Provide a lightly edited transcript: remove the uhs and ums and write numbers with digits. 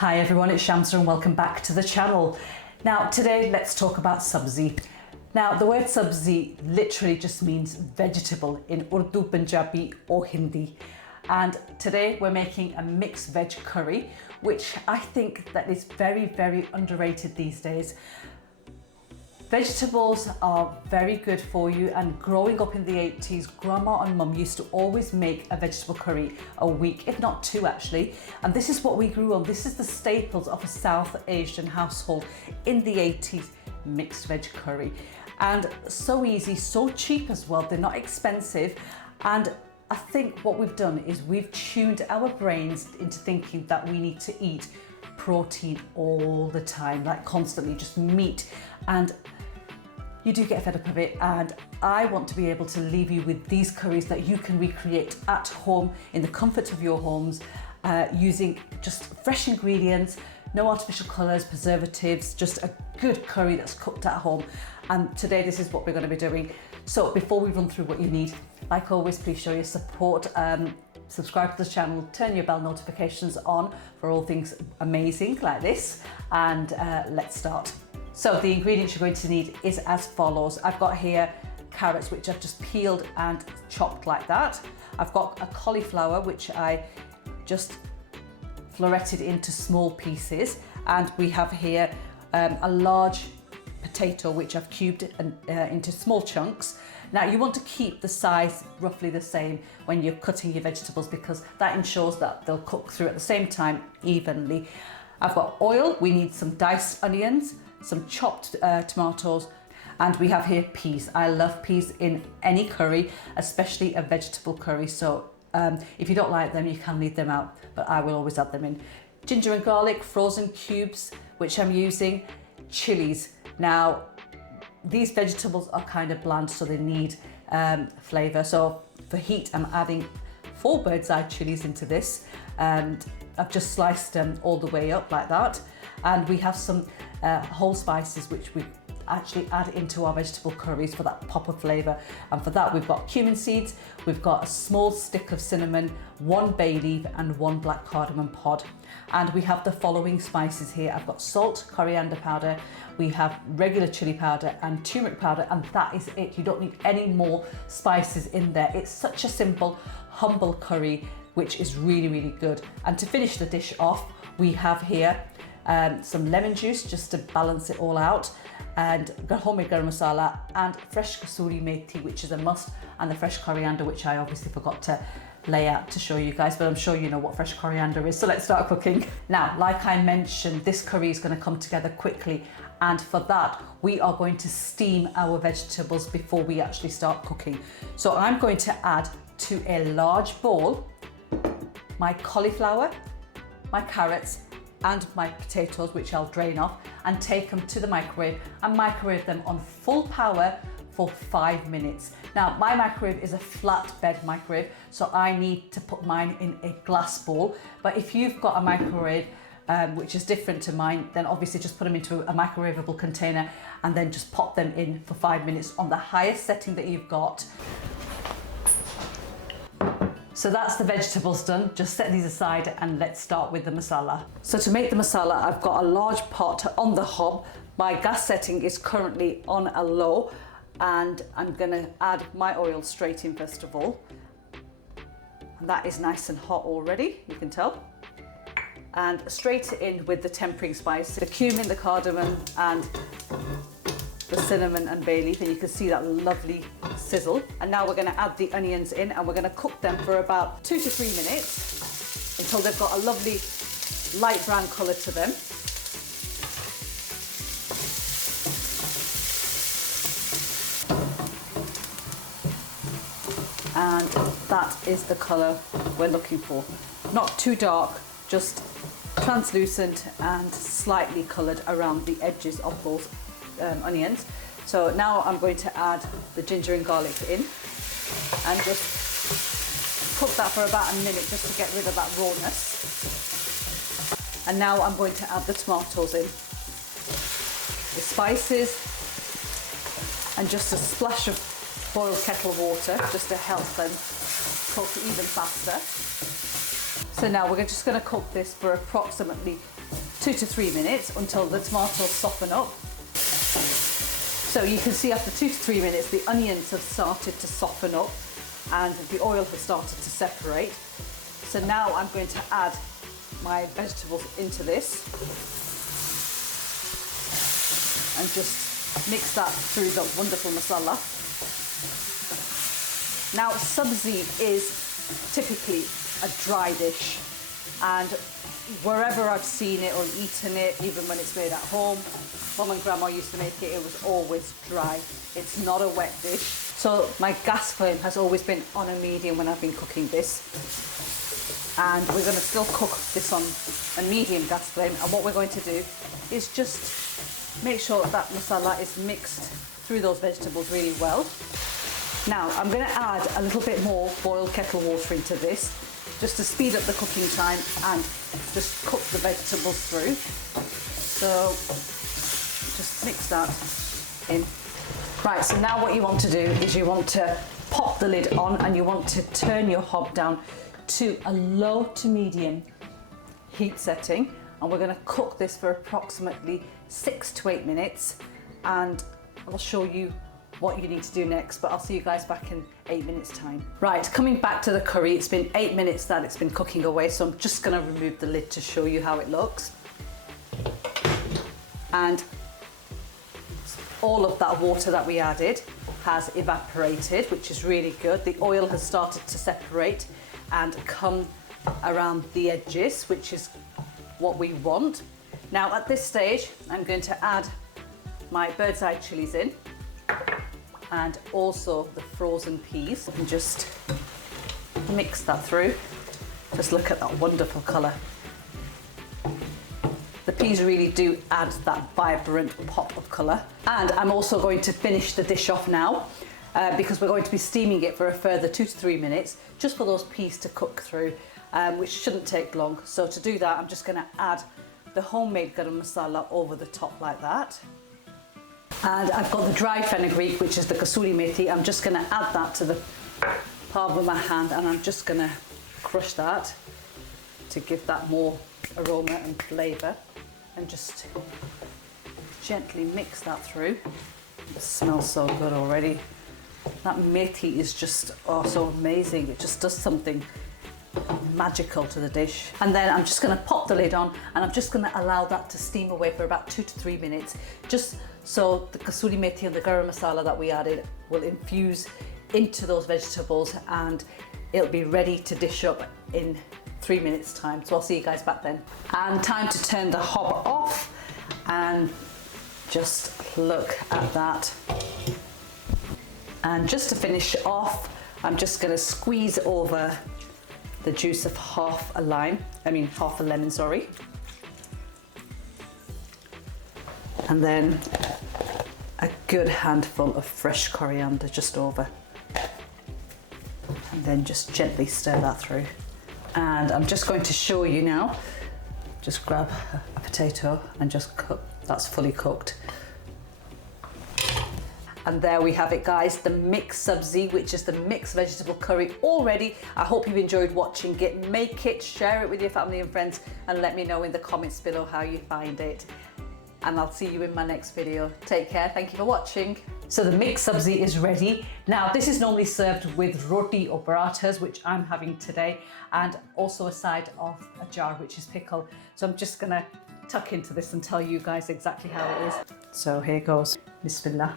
Hi everyone, it's Shamsa and welcome back to the channel. Now today let's talk about subzi. Now the word subzi literally just means vegetable in Urdu, Punjabi or Hindi. And today we're making a mixed veg curry, which I think that is very underrated these days. Vegetables are very good for you, and growing up in the 80s, grandma and mum used to always make a vegetable curry a week, if not two actually. And this is what we grew on. This is the staples of a South Asian household in the 80s, mixed veg curry. And so easy, so cheap as well. They're not expensive. And I think what we've done is we've tuned our brains into thinking that we need to eat protein all the time, like constantly, just meat. And you do get fed up of it, and I want to be able to leave you with these curries that you can recreate at home in the comfort of your homes, using just fresh ingredients, no artificial colours, preservatives, just a good curry that's cooked at home. And today this is what we're going to be doing. So before we run through what you need, like always, please show your support. Subscribe to the channel, turn your bell notifications on for all things amazing like this, and let's start. So the ingredients you're going to need is as follows. I've got here carrots, which I've just peeled and chopped like that. I've got a cauliflower, which I just floreted into small pieces. And we have here a large potato, which I've cubed into small chunks. Now you want to keep the size roughly the same when you're cutting your vegetables, because that ensures that they'll cook through at the same time evenly. I've got oil, we need some diced onions, some chopped tomatoes, and we have here peas. I love peas in any curry, especially a vegetable curry. So if you don't like them, you can leave them out, but I will always add them in. Ginger and garlic, frozen cubes, which I'm using. Chillies. Now, these vegetables are kind of bland, so they need flavour. So for heat, I'm adding 4 bird's eye chillies into this, and I've just sliced them all the way up like that. And we have some whole spices which we actually add into our vegetable curries for that pop of flavour. And for that we've got cumin seeds, we've got a small stick of cinnamon, 1 bay leaf and 1 black cardamom pod. And we have the following spices here. I've got salt, coriander powder, we have regular chilli powder and turmeric powder, and that is it. You don't need any more spices in there. It's such a simple, humble curry, which is really good. And to finish the dish off, we have here some lemon juice just to balance it all out, and homemade garam masala and fresh kasoori methi, which is a must, and the fresh coriander, which I obviously forgot to lay out to show you guys, but I'm sure you know what fresh coriander is. So let's start cooking. Now, like I mentioned, this curry is going to come together quickly, and for that we are going to steam our vegetables before we actually start cooking. So I'm going to add to a large bowl my cauliflower, my carrots and my potatoes, which I'll drain off, and take them to the microwave and microwave them on full power for 5 minutes. Now my microwave is a flat bed microwave, so I need to put mine in a glass bowl. But if you've got a microwave which is different to mine, then obviously just put them into a microwavable container and then just pop them in for 5 minutes on the highest setting that you've got. So that's the vegetables done. Just set these aside and let's start with the masala. So to make the masala, I've got a large pot on the hob. My gas setting is currently on a low, and I'm gonna add my oil straight in first of all. And that is nice and hot already, you can tell. And straight in with the tempering spice, the cumin, the cardamom and the cinnamon and bay leaf, and you can see that lovely sizzle. And now we're going to add the onions in, and we're going to cook them for about 2 to 3 minutes until they've got a lovely light brown colour to them. And that is the colour we're looking for. Not too dark, just translucent and slightly coloured around the edges of those onions. So now I'm going to add the ginger and garlic in and just cook that for about a minute just to get rid of that rawness. And now I'm going to add the tomatoes in, the spices, and just a splash of boiled kettle water just to help them cook even faster. So now we're just going to cook this for approximately 2 to 3 minutes until the tomatoes soften up. So you can see after 2 to 3 minutes the onions have started to soften up and the oil has started to separate. So now I'm going to add my vegetables into this and just mix that through the wonderful masala. Now subzi is typically a dry dish, and wherever I've seen it or eaten it, even when it's made at home, Mum and Grandma used to make it, it was always dry. It's not a wet dish. So my gas flame has always been on a medium when I've been cooking this. And we're going to still cook this on a medium gas flame. And what we're going to do is just make sure that masala is mixed through those vegetables really well. Now I'm going to add a little bit more boiled kettle water into this, just to speed up the cooking time and just cook the vegetables through. So just mix that in. Right, so now what you want to do is you want to pop the lid on and you want to turn your hob down to a low to medium heat setting, and we're going to cook this for approximately 6 to 8 minutes, and I'll show you what you need to do next, but I'll see you guys back in 8 minutes time. Right, coming back to the curry, it's been 8 minutes that it's been cooking away, so I'm just going to remove the lid to show you how it looks. And all of that water that we added has evaporated, which is really good. The oil has started to separate and come around the edges, which is what we want. Now at this stage, I'm going to add my bird's eye chillies in, and also the frozen peas, and just mix that through. Just look at that wonderful colour. The peas really do add that vibrant pop of colour. And I'm also going to finish the dish off now because we're going to be steaming it for a further 2 to 3 minutes, just for those peas to cook through, which shouldn't take long. So to do that, I'm just going to add the homemade garam masala over the top like that. And I've got the dry fenugreek, which is the kasoori methi. I'm just going to add that to the palm of my hand, and I'm just going to crush that to give that more aroma and flavour, and just gently mix that through. It smells so good already. That methi is just so amazing. It just does something magical to the dish. And then I'm just going to pop the lid on, and I'm just going to allow that to steam away for about 2 to 3 minutes, just so the kasoori methi and the garam masala that we added will infuse into those vegetables, and it'll be ready to dish up in 3 minutes time. So I'll see you guys back then. And time to turn the hob off, and just look at that. And just to finish off, I'm just going to squeeze over the juice of half a lemon, sorry. And then a good handful of fresh coriander just over. And then just gently stir that through. And I'm just going to show you now. Just grab a potato and just cook. That's fully cooked. And there we have it, guys, the mixed subzi, which is the mixed vegetable curry, all ready. I hope you've enjoyed watching it. Make it, share it with your family and friends, and let me know in the comments below how you find it. And I'll see you in my next video. Take care, thank you for watching. So the mixed subzi is ready. Now this is normally served with roti or parathas, which I'm having today, and also a side of a jar, which is pickle. So I'm just gonna tuck into this and tell you guys exactly how it is. So here goes, Bismillah.